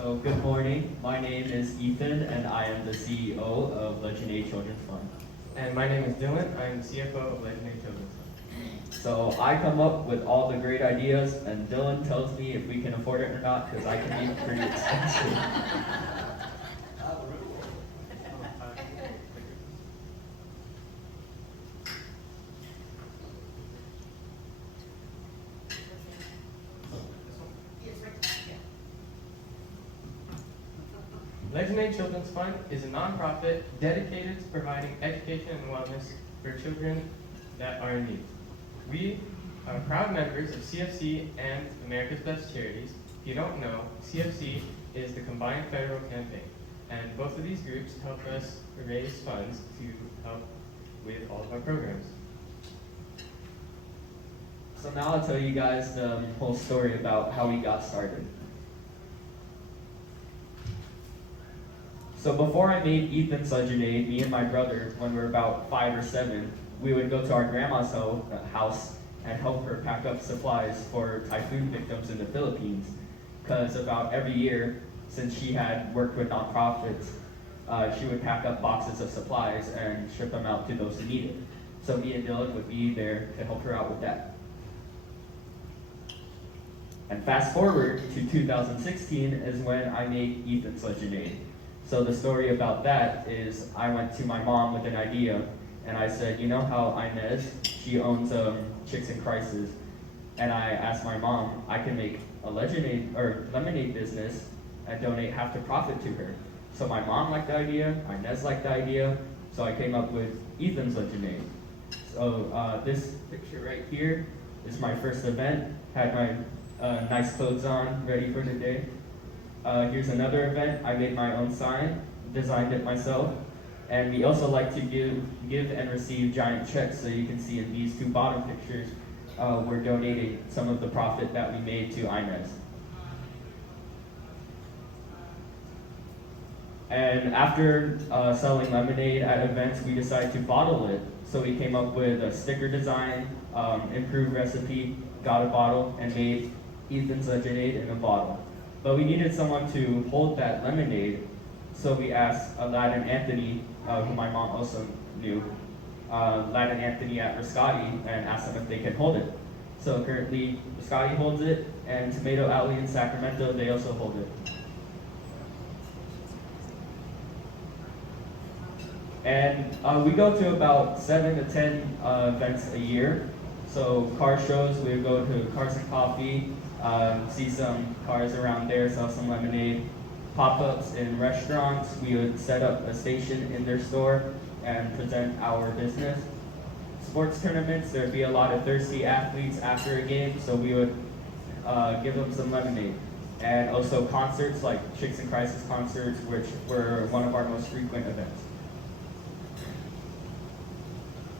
So good morning. My name is Ethan, and I am the CEO of Legendary Children's Fund. And my name is Dylan. I am the CFO of Legendary Children's Fund. So I come up with all the great ideas, and Dylan tells me if we can afford it or not, because I can be pretty expensive. Legendary Children's Fund is a nonprofit dedicated to providing education and wellness for children that are in need. We are proud members of CFC and America's Best Charities. If you don't know, CFC is the combined federal campaign, and both of these groups help us raise funds to help with all of our programs. So now I'll tell you guys the whole story about how we got started. So before I made Ethan's Legendary, me and my brother, when we were about 5 or 7, we would go to our grandma's house and help her pack up supplies for typhoon victims in the Philippines. Because about every year, since she had worked with nonprofits, she would pack up boxes of supplies and ship them out to those who need it. So me and Dylan would be there to help her out with that. And fast forward to 2016 is when I made Ethan's Legendary. So the story about that is I went to my mom with an idea, and I said, you know how Inez, she owns Chicks in Crisis, and I asked my mom, I can make a lemonade business and donate half the profit to her. So my mom liked the idea, Inez liked the idea, so I came up with Ethan's Legendary. So this picture right here is my first event, had my nice clothes on, ready for the day. Here's another event. I made my own sign, designed it myself, and we also like to give and receive giant checks. So you can see in these two bottom pictures, we're donating some of the profit that we made to Inez. And after selling lemonade at events, we decided to bottle it. So we came up with a sticker design, improved recipe, got a bottle, and made Ethan's Legendary in a bottle. But we needed someone to hold that lemonade, so we asked Lad and Anthony, who my mom also knew, Lad and Anthony at Riscotti, and asked them if they can hold it. So currently, Riscotti holds it, and Tomato Alley in Sacramento, they also hold it. And we go to about 7 to 10 events a year. So car shows, we go to Cars and Coffee, see some cars around there, sell some lemonade. Pop-ups in restaurants, we would set up a station in their store and present our business. Sports tournaments, there'd be a lot of thirsty athletes after a game, so we would give them some lemonade. And also concerts like Chicks in Crisis concerts, which were one of our most frequent events.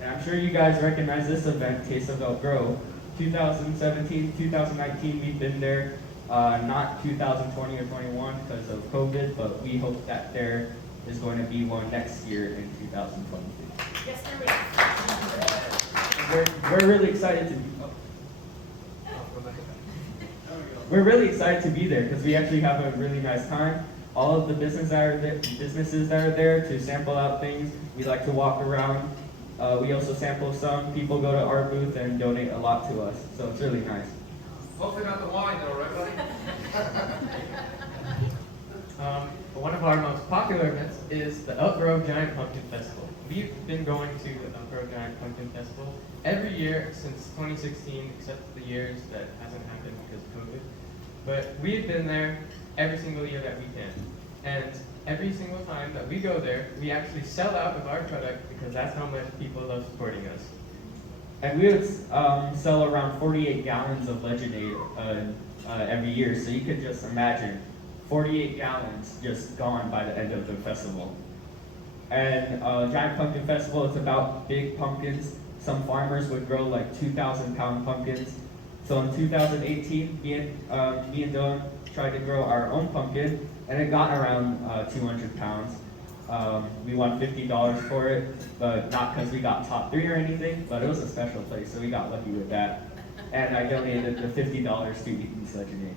And I'm sure you guys recognize this event, Taste of Elk Grove. 2017, 2019, we've been there, not 2020 or 21 because of COVID, but we hope that there is going to be one next year in 2022. Yes, there is. We're really excited to be. We're really excited to be there because we actually have a really nice time. All of the businesses that are there to sample out things. We like to walk around. We also sample some. People go to our booth and donate a lot to us, so it's really nice. Hopefully not the wine though, right buddy? One of our most popular events is the Elk Grove Giant Pumpkin Festival. We've been going to the Elk Grove Giant Pumpkin Festival every year since 2016, except the years that hasn't happened because of COVID. But we've been there every single year that we can. And every single time that we go there, we actually sell out of our product because that's how much people love supporting us. And we would sell around 48 gallons of Legendary every year, so you could just imagine 48 gallons just gone by the end of the festival. And Giant Pumpkin Festival is about big pumpkins. Some farmers would grow like 2,000-pound pumpkins. So in 2018, me and Dylan tried to grow our own pumpkin, and it got around 200 pounds. We won $50 for it, but not because we got top 3 or anything, but it was a special place, so we got lucky with that. And I donated the $50 to Ethan's Legendary.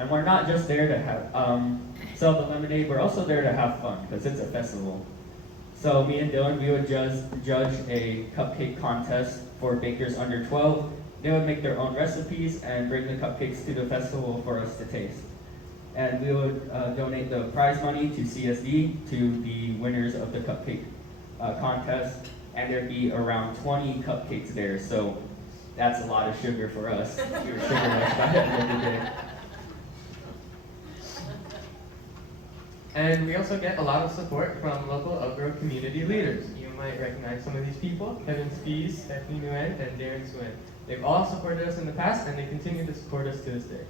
And we're not just there to sell the lemonade, we're also there to have fun, because it's a festival. So me and Dylan, we would judge a cupcake contest for bakers under 12. They would make their own recipes and bring the cupcakes to the festival for us to taste. And we would donate the prize money to CSD, to the winners of the cupcake contest, and there'd be around 20 cupcakes there, so that's a lot of sugar for us. We were sugar rush by the end of the day. And we also get a lot of support from local Elk Grove community leaders. You might recognize some of these people: Kevin Spies, Stephanie Nguyen, and Darren Swin. They've all supported us in the past, and they continue to support us to this day.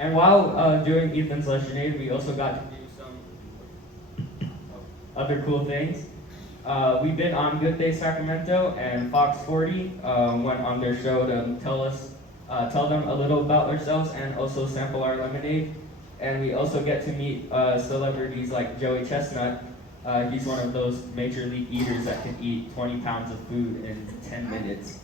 And while doing Ethan's Legendade, we also got to do some other cool things. We've been on Good Day Sacramento, and Fox 40 went on their show to tell them a little about ourselves and also sample our lemonade. And we also get to meet celebrities like Joey Chestnut. He's one of those major league eaters that can eat 20 pounds of food in 10 minutes.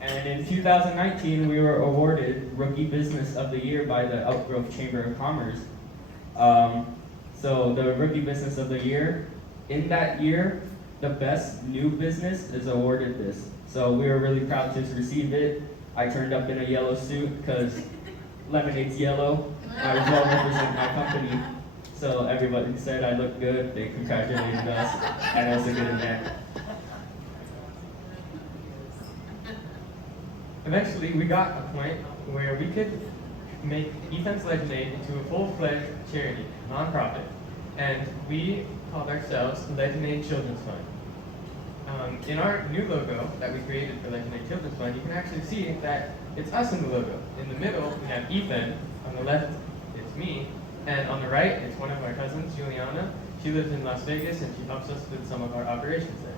And in 2019, we were awarded Rookie Business of the Year by the Elk Grove Chamber of Commerce. So the Rookie Business of the Year, in that year, the best new business is awarded this. So we were really proud to receive it. I turned up in a yellow suit because lemonade's yellow. I was well representing my company. So everybody said I looked good. They congratulated us, and it was a good event. Eventually, we got a point where we could make Ethan's Legendade into a full-fledged charity, nonprofit, and we called ourselves Legendade Children's Fund. In our new logo that we created for Legendade Children's Fund, you can actually see that it's us in the logo. In the middle, we have Ethan. On the left, it's me. And on the right, it's one of our cousins, Juliana. She lives in Las Vegas, and she helps us with some of our operations there.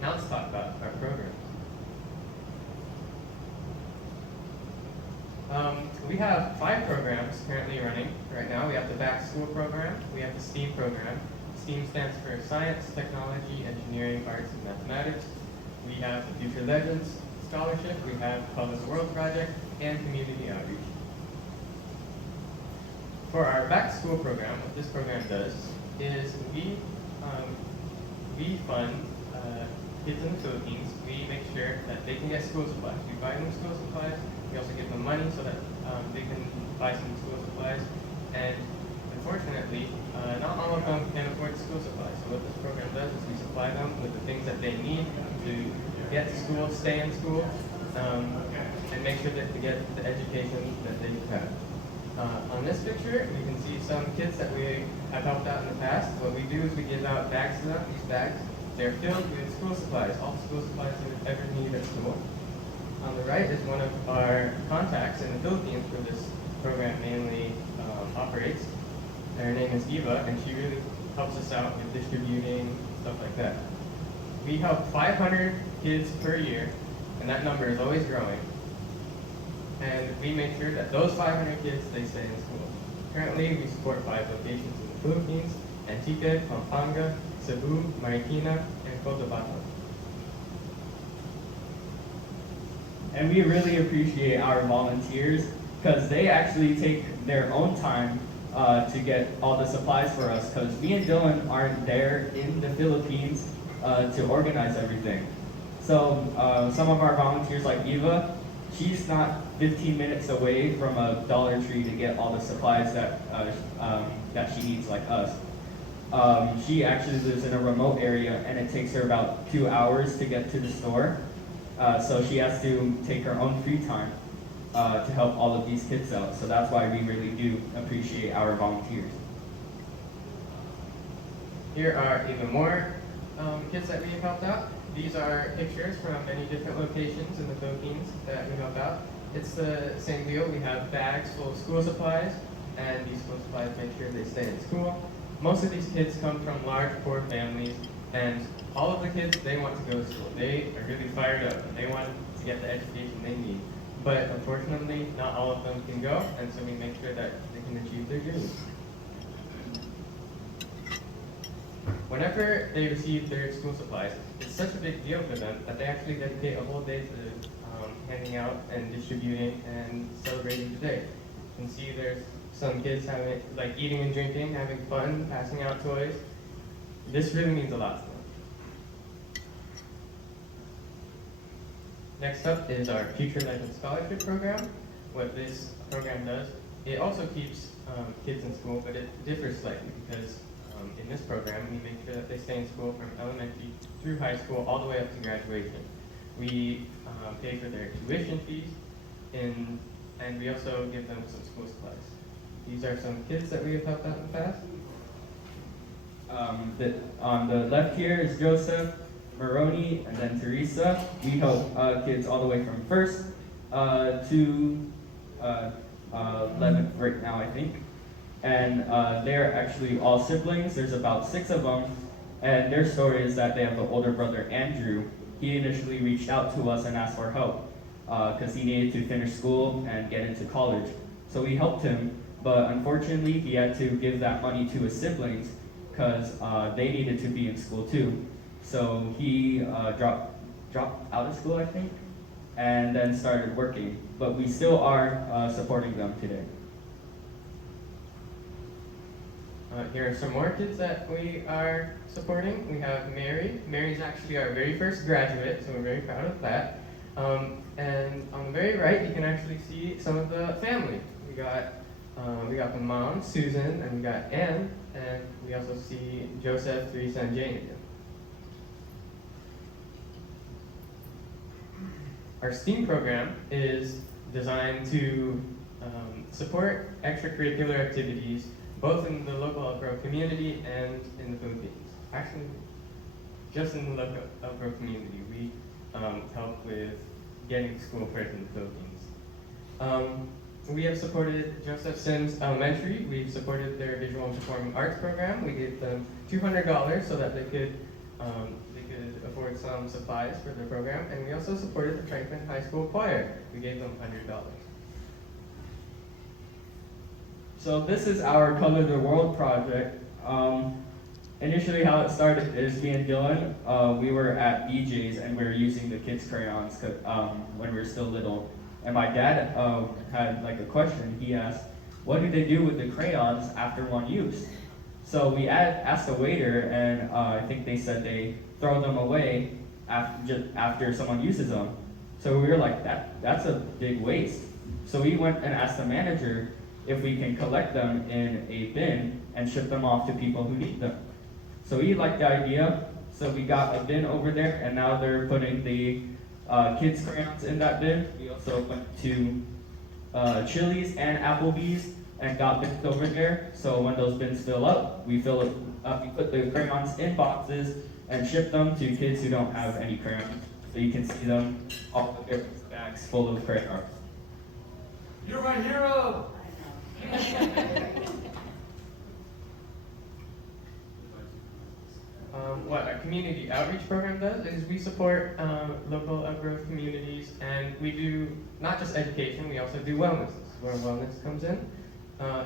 Now let's talk about our programs. We have 5 programs currently running right now. We have the Back to School program, we have the STEAM program. STEAM stands for Science, Technology, Engineering, Arts, and Mathematics. We have the Future Legends Scholarship, we have Public World Project, and Community Outreach. For our Back to School program, what this program does is we fund kids in the Philippines. We make sure that they can get school supplies. We buy them school supplies. We also give them money so that they can buy some school supplies. And unfortunately, not all of them can afford school supplies. So what this program does is we supply them with the things that they need to get to school, stay in school, and make sure that they get the education that they have. On this picture, you can see some kids that we have helped out in the past. What we do is we give out bags to them. These bags, they're filled with school supplies, all the school supplies they would ever need at school. On the right is one of our contacts in the Philippines where this program mainly operates. Her name is Eva, and she really helps us out with distributing, stuff like that. We help 500 kids per year, and that number is always growing. And we make sure that those 500 kids, they stay in school. Currently, we support 5 locations in the Philippines: Antique, Pampanga, Cebu, Marikina, and Cotabato. And we really appreciate our volunteers because they actually take their own time to get all the supplies for us, because me and Dylan aren't there in the Philippines to organize everything. So some of our volunteers, like Eva, she's not 15 minutes away from a Dollar Tree to get all the supplies that she needs, like us. She actually lives in a remote area, and it takes her about 2 hours to get to the store. So she has to take her own free time to help all of these kids out. So that's why we really do appreciate our volunteers. Here are even more kids that we have helped out. These are pictures from many different locations in the Philippines that we help out. It's the same deal. We have bags full of school supplies, and these school supplies make sure they stay in school. Most of these kids come from large, poor families, and all of the kids, they want to go to school. They are really fired up, and they want to get the education they need. But unfortunately, not all of them can go, and so we make sure that they can achieve their dreams. whenever they receive their school supplies, it's such a big deal for them that they actually dedicate a whole day to handing out and distributing and celebrating the day. You can see there's some kids having, like, eating and drinking, having fun, passing out toys. This really means a lot to them. Next up is our Future Legend Scholarship Program. What this program does, it also keeps kids in school, but it differs slightly because in this program, we make sure that they stay in school from elementary through high school all the way up to graduation. We pay for their tuition fees, and we also give them some school supplies. These are some kids that we have helped out in the past. On the left here is Joseph, Maroni, and then Teresa. We help kids all the way from first to 11th right now, I think. And they're actually all siblings. There's about 6 of them. And their story is that they have an older brother, Andrew. He initially reached out to us and asked for help because he needed to finish school and get into college. So we helped him, but unfortunately he had to give that money to his siblings because they needed to be in school too. So he dropped out of school, I think, and then started working. But we still are supporting them today. Here are some more kids that we are supporting. We have Mary. Mary's actually our very first graduate, so we're very proud of that. And on the very right, you can actually see some of the family. We got the mom, Susan, and we got Anne, and we also see Joseph, Teresa, and Jane again. Our STEAM program is designed to support extracurricular activities both in the local Elk Grove community and in the Philippines. Actually, just in the local Elk Grove community, we help with getting to school first in the Philippines. We have supported Joseph Sims Elementary. We've supported their visual and performing arts program. We gave them $200 so that they could afford some supplies for their program. And we also supported the Franklin High School Choir. We gave them $100. So this is our Color the World project. Initially how it started is me and Dylan, we were at BJ's and we were using the kids' crayons when we were still little. And my dad had like a question. He asked, what do they do with the crayons after one use? So we asked the waiter, and I think they said they throw them away after someone uses them. So we were like, that's a big waste. So we went and asked the manager if we can collect them in a bin and ship them off to people who need them. So he liked the idea, so we got a bin over there, and now they're putting the kids' crayons in that bin. We also went to Chili's and Applebee's and got bins over there, so when those bins fill up, we fill it up, we put the crayons in boxes and ship them to kids who don't have any crayons. So you can see them all with their bags full of crayons. You're my hero! What our community outreach program does is we support local Elk Grove communities, and we do not just education, we also do wellness. This is where wellness comes in.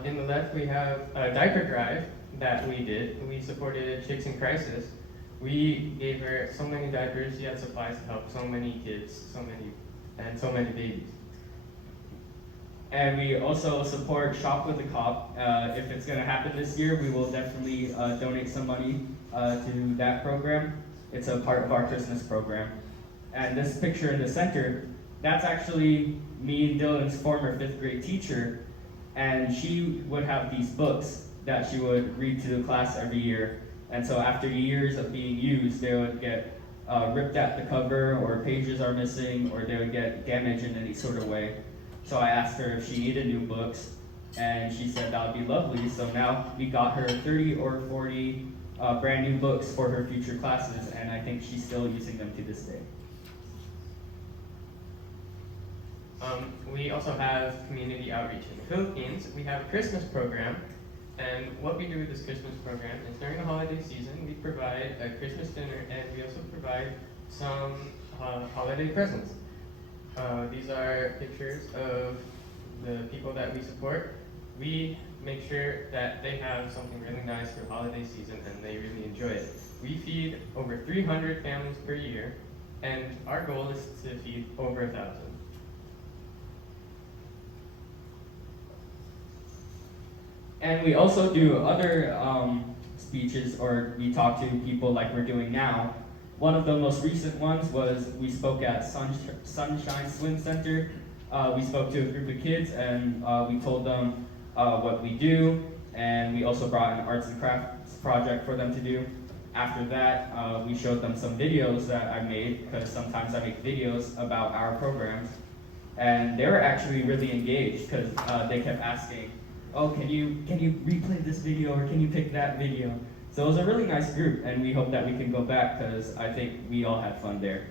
In the left, we have a diaper drive that we did. We supported Chicks in Crisis. We gave her so many diapers, she had supplies to help so many kids, so many babies. And we also support Shop with a Cop. If it's going to happen this year, we will definitely donate some money to that program. It's a part of our Christmas program. And this picture in the center, that's actually me and Dylan's former 5th grade teacher. And she would have these books that she would read to the class every year. And so after years of being used, they would get ripped at the cover, or pages are missing, or they would get damaged in any sort of way. So I asked her if she needed new books, and she said that would be lovely. So now we got her 30 or 40 brand new books for her future classes, and I think she's still using them to this day. We also have community outreach in the Philippines. We have a Christmas program, and what we do with this Christmas program is during the holiday season, we provide a Christmas dinner, and we also provide some holiday presents. These are pictures of the people that we support. we make sure that they have something really nice for the holiday season and they really enjoy it. We feed over 300 families per year, and our goal is to feed over 1,000. And we also do other speeches, or we talk to people like we're doing now. One of the most recent ones was we spoke at Sunshine Swim Center. We spoke to a group of kids and we told them what we do, and we also brought an arts and crafts project for them to do. After that, we showed them some videos that I made, because sometimes I make videos about our programs, and they were actually really engaged because they kept asking, oh, can you replay this video, or can you pick that video? So it was a really nice group, and we hope that we can go back because I think we all had fun there.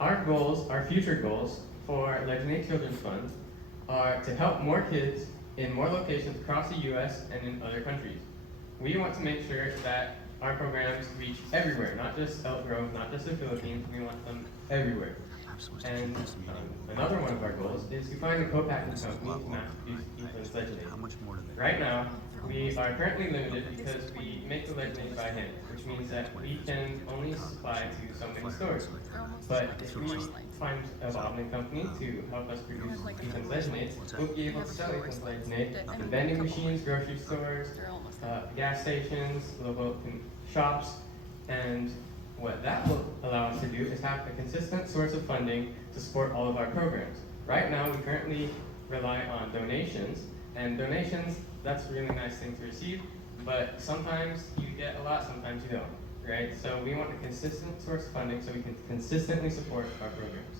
Our goals, our future goals for Legendary Children's Fund are to help more kids in more locations across the U.S. and in other countries. We want to make sure that our programs reach everywhere, not just Elk Grove, not just the Philippines. We want them everywhere. And another one of our goals is to find a co-packing company to mass produce Ethan's Legendade. Right now, we are currently limited because we make the Legendade by hand, which means that we can only supply to so many stores. But if we find a bottling company to help us produce Ethan's Legendade, we'll be able to sell Ethan's Legendade in vending machines, grocery stores, gas stations, local shops, and what that will allow us to do is have a consistent source of funding to support all of our programs. Right now, we currently rely on donations, and donations, that's a really nice thing to receive, but sometimes you get a lot, sometimes you don't, right? So we want a consistent source of funding so we can consistently support our programs.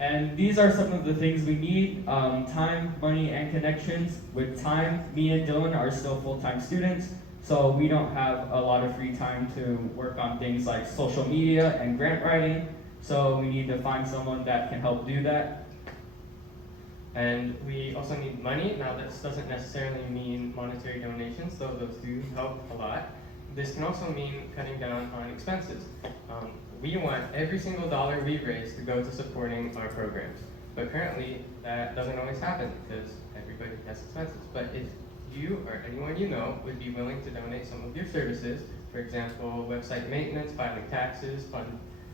And these are some of the things we need: time, money, and connections. With time, me and Dylan are still full-time students, so we don't have a lot of free time to work on things like social media and grant writing, so we need to find someone that can help do that. And we also need money. Now, this doesn't necessarily mean monetary donations, though those do help a lot. This can also mean cutting down on expenses. We want every single dollar we raise to go to supporting our programs. But currently, that doesn't always happen because everybody has expenses. But if you or anyone you know would be willing to donate some of your services, for example, website maintenance, filing taxes,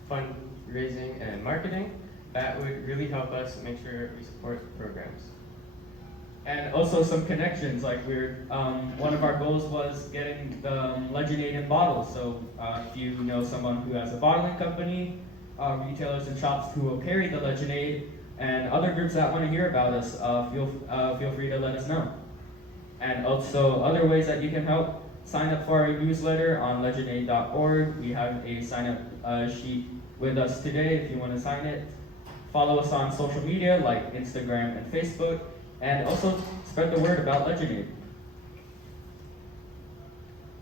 fundraising, and marketing, that would really help us make sure we support the programs. And also some connections, like one of our goals was getting the Legendade in bottles. So if you know someone who has a bottling company, retailers and shops who will carry the Legendade, and other groups that want to hear about us, feel free to let us know. And also other ways that you can help: sign up for our newsletter on legendade.org. We have a sign up sheet with us today if you want to sign it. Follow us on social media like Instagram and Facebook, and also spread the word about Legendade.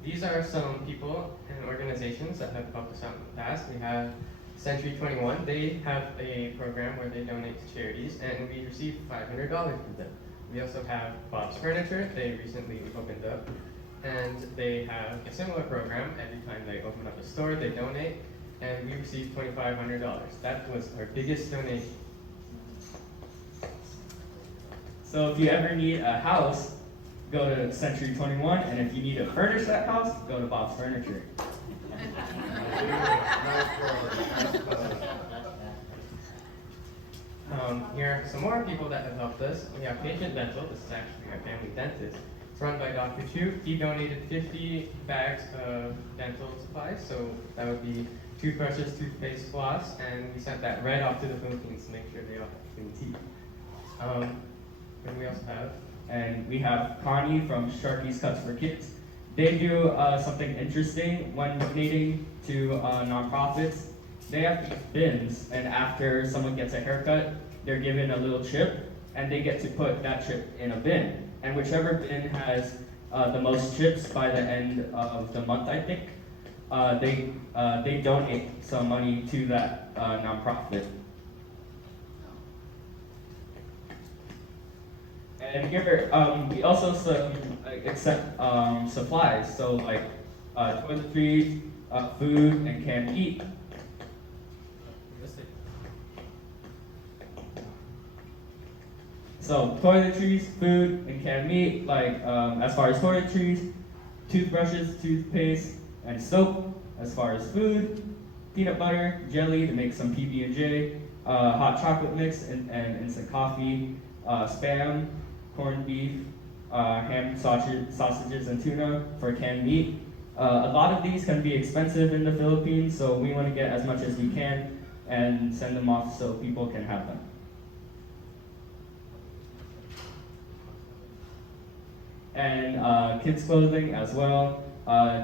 These are some people and organizations that have helped us out in the past. We have Century 21. They have a program where they donate to charities, and we received $500 from them. We also have Bob's Furniture. They recently opened up, and they have a similar program. Every time they open up a store, they donate, and we received $2,500. That was our biggest donation. So if you ever need a house, go to Century 21, and if you need to furnish that house, go to Bob's Furniture. Here are some more people that have helped us. We have Patient Dental. This is actually our family dentist. It's run by Dr. Chu. He donated 50 bags of dental supplies, so that would be toothbrushes, toothpaste, floss, and we sent that right off to the Philippines to make sure they all have clean teeth. And we also have, And we have Connie from Sharky's Cuts for Kids. They do something interesting when donating to nonprofits. They have these bins, and after someone gets a haircut, they're given a little chip, and they get to put that chip in a bin. And whichever bin has the most chips by the end of the month, I think, they donate some money to that nonprofit. And here, we also accept supplies, so like toiletries, food, and canned heat. So toiletries, food, and canned meat, like as far as toiletries, toothbrushes, toothpaste, and soap. As far as food, peanut butter, jelly to make some PB&J, hot chocolate mix and instant coffee, spam, corned beef, ham, sausages, and tuna for canned meat. A lot of these can be expensive in the Philippines, so we want to get as much as we can and send them off so people can have them. And kids clothing as well.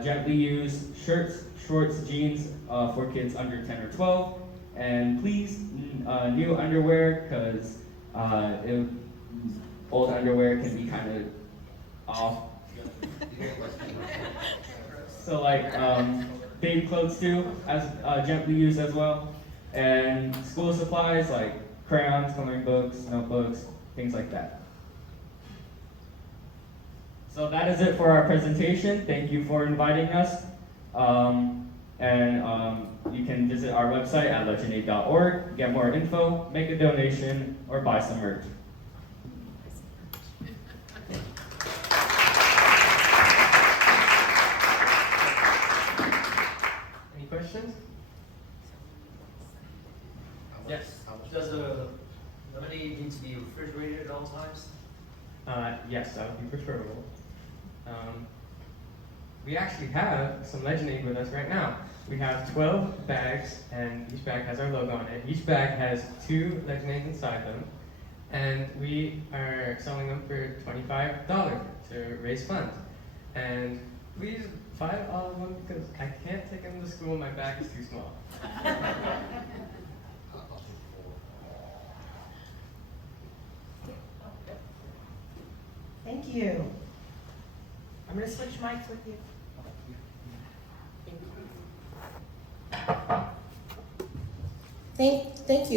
Gently used shirts, shorts, jeans for kids under 10 or 12. And please, new underwear, because old underwear can be kind of off. So like baby clothes too, as gently used as well. And school supplies like crayons, coloring books, notebooks, things like that. So that is it for our presentation. Thank you for inviting us. You can visit our website at legendaid.org, get more info, make a donation, or buy some merch. Any questions? Yes. Does the lemonade need to be refrigerated at all times? Yes, that would be preferable. We actually have some Lemonade with us right now. We have 12 bags, and each bag has our logo on it. Each bag has 2 Lemonades inside them, and we are selling them for $25 to raise funds. And please buy all of them because I can't take them to school. My bag is too small. Thank you. I'm going to switch mics with you. Thank you.